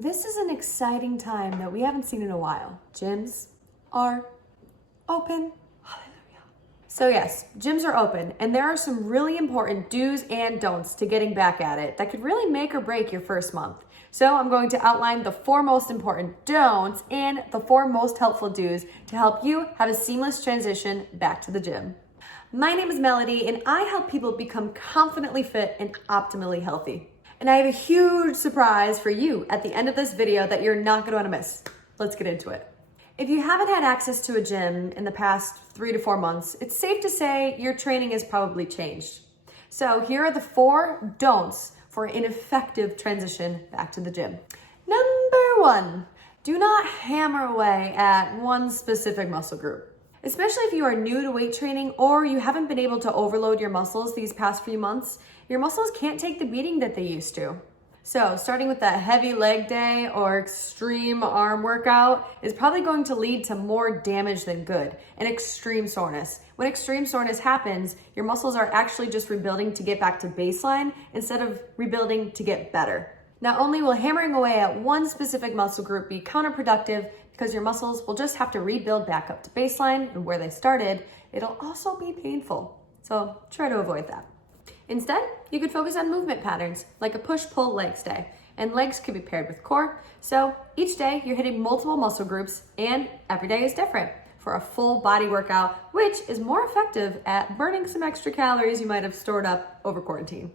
This is an exciting time that we haven't seen in a while. Gyms are open. Hallelujah. So yes, gyms are open, and there are some really important do's and don'ts to getting back at it that could really make or break your first month. So I'm going to outline the 4 most important don'ts and the 4 most helpful do's to help you have a seamless transition back to the gym. My name is Melody, and I help people become confidently fit and optimally healthy. And I have a huge surprise for you at the end of this video that you're not going to want to miss. Let's get into it. If you haven't had access to a gym in the past 3 to 4 months, it's safe to say your training has probably changed. So here are the 4 don'ts for an effective transition back to the gym. Number 1, do not hammer away at one specific muscle group. Especially if you are new to weight training or you haven't been able to overload your muscles these past few months, your muscles can't take the beating that they used to. So starting with that heavy leg day or extreme arm workout is probably going to lead to more damage than good and extreme soreness. When extreme soreness happens, your muscles are actually just rebuilding to get back to baseline instead of rebuilding to get better. Not only will hammering away at one specific muscle group be counterproductive because your muscles will just have to rebuild back up to baseline and where they started, it'll also be painful. So try to avoid that. Instead, you could focus on movement patterns like a push-pull legs day, and legs could be paired with core. So each day you're hitting multiple muscle groups and every day is different for a full body workout, which is more effective at burning some extra calories you might have stored up over quarantine.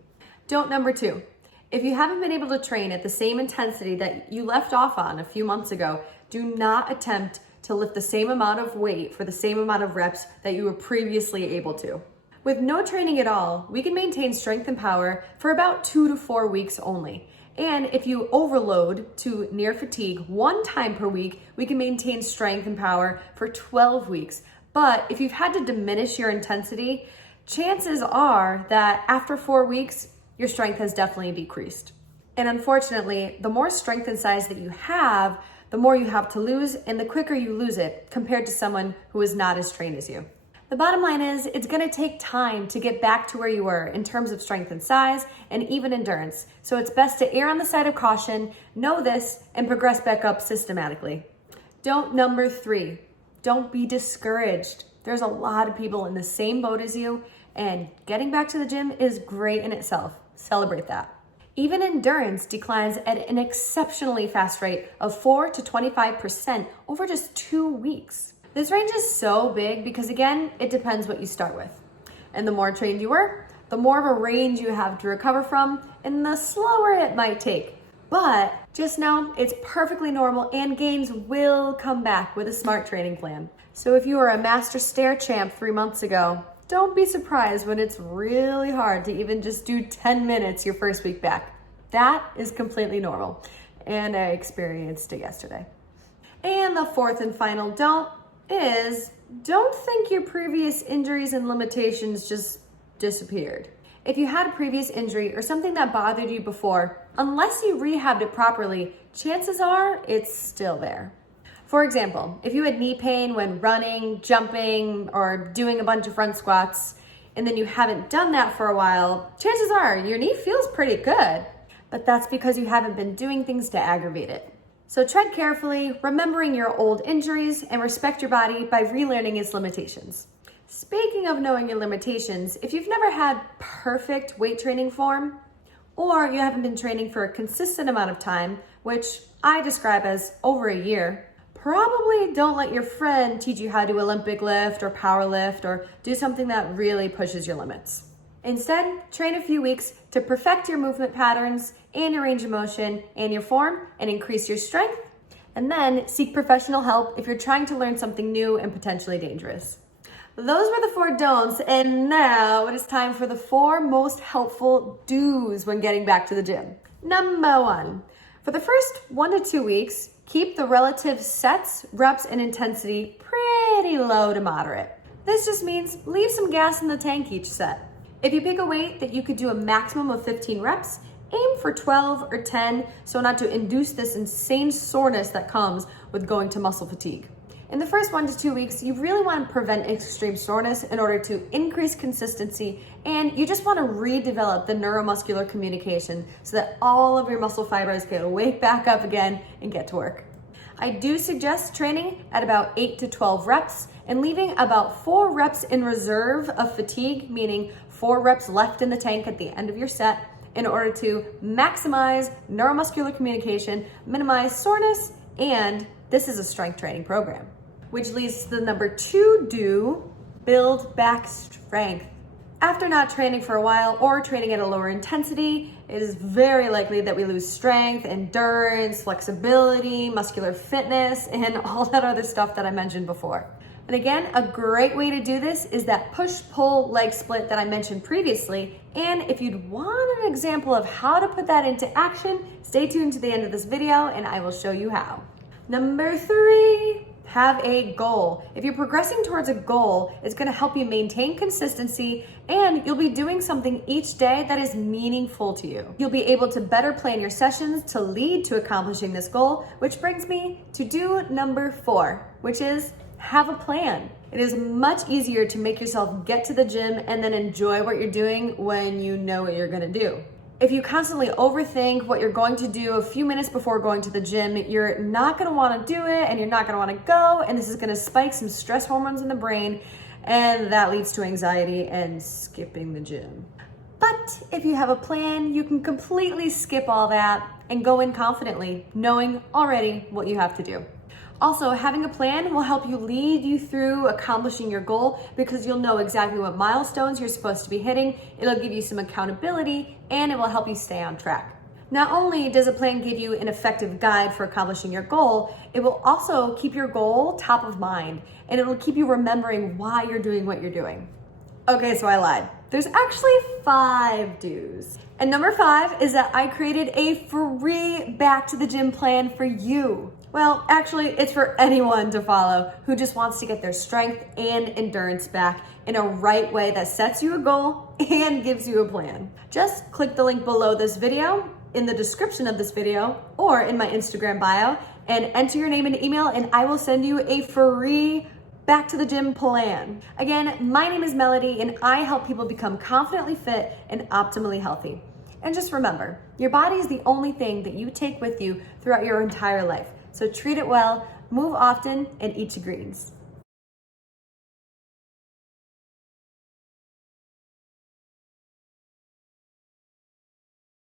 Don't number 2. If you haven't been able to train at the same intensity that you left off on a few months ago, do not attempt to lift the same amount of weight for the same amount of reps that you were previously able to. With no training at all, we can maintain strength and power for about 2 to 4 weeks only. And if you overload to near fatigue 1 time per week, we can maintain strength and power for 12 weeks. But if you've had to diminish your intensity, chances are that after 4 weeks, your strength has definitely decreased. And unfortunately, the more strength and size that you have, the more you have to lose and the quicker you lose it compared to someone who is not as trained as you. The bottom line is it's gonna take time to get back to where you were in terms of strength and size and even endurance. So it's best to err on the side of caution, know this, and progress back up systematically. Don't number 3, don't be discouraged. There's a lot of people in the same boat as you, and getting back to the gym is great in itself. Celebrate that. Even endurance declines at an exceptionally fast rate of 4 to 25% over just 2 weeks. This range is so big because, again, it depends what you start with. And the more trained you are, the more of a range you have to recover from, and the slower it might take. But just know it's perfectly normal and gains will come back with a smart training plan. So if you were a master stair champ 3 months ago, don't be surprised when it's really hard to even just do 10 minutes your first week back. That is completely normal, and I experienced it yesterday. And the 4th and final don't is don't think your previous injuries and limitations just disappeared. If you had a previous injury or something that bothered you before, unless you rehabbed it properly, chances are it's still there. For example, if you had knee pain when running, jumping, or doing a bunch of front squats, and then you haven't done that for a while, chances are your knee feels pretty good, but that's because you haven't been doing things to aggravate it. So tread carefully, remembering your old injuries, and respect your body by relearning its limitations. Speaking of knowing your limitations, if you've never had perfect weight training form, or you haven't been training for a consistent amount of time, which I describe as over a year, probably don't let your friend teach you how to Olympic lift or power lift or do something that really pushes your limits. Instead, train a few weeks to perfect your movement patterns and your range of motion and your form and increase your strength, and then seek professional help if you're trying to learn something new and potentially dangerous. Those were the 4 don'ts, and now it is time for the 4 most helpful do's when getting back to the gym. Number 1, for the first 1 to 2 weeks, keep the relative sets, reps, and intensity pretty low to moderate. This just means leave some gas in the tank each set. If you pick a weight that you could do a maximum of 15 reps, aim for 12 or 10 so not to induce this insane soreness that comes with going to muscle fatigue. In the first 1 to 2 weeks, you really want to prevent extreme soreness in order to increase consistency, and you just want to redevelop the neuromuscular communication so that all of your muscle fibers can wake back up again and get to work. I do suggest training at about 8 to 12 reps and leaving about 4 reps in reserve of fatigue, meaning 4 reps left in the tank at the end of your set, in order to maximize neuromuscular communication, minimize soreness, and this is a strength training program. Which leads to the number 2 do, build back strength. After not training for a while or training at a lower intensity, it is very likely that we lose strength, endurance, flexibility, muscular fitness, and all that other stuff that I mentioned before. And again, a great way to do this is that push-pull leg split that I mentioned previously. And if you'd want an example of how to put that into action, stay tuned to the end of this video and I will show you how. Number 3, have a goal. If you're progressing towards a goal, it's going to help you maintain consistency and you'll be doing something each day that is meaningful to you. You'll be able to better plan your sessions to lead to accomplishing this goal, which brings me to do number 4, which is have a plan. It is much easier to make yourself get to the gym and then enjoy what you're doing when you know what you're going to do. If you constantly overthink what you're going to do a few minutes before going to the gym, you're not going to want to do it and you're not going to want to go, and this is going to spike some stress hormones in the brain, and that leads to anxiety and skipping the gym. But if you have a plan, you can completely skip all that and go in confidently, knowing already what you have to do. Also, having a plan will help you lead you through accomplishing your goal because you'll know exactly what milestones you're supposed to be hitting. It'll give you some accountability and it will help you stay on track. Not only does a plan give you an effective guide for accomplishing your goal, it will also keep your goal top of mind and it will keep you remembering why you're doing what you're doing. Okay, so I lied. There's actually 5 do's. And number 5 is that I created a free back to the gym plan for you. Well, actually, it's for anyone to follow who just wants to get their strength and endurance back in a right way that sets you a goal and gives you a plan. Just click the link below this video, in the description of this video, or in my Instagram bio, and enter your name and email, and I will send you a free back to the gym plan. Again, my name is Melody, and I help people become confidently fit and optimally healthy. And just remember, your body is the only thing that you take with you throughout your entire life. So treat it well, move often, and eat your greens.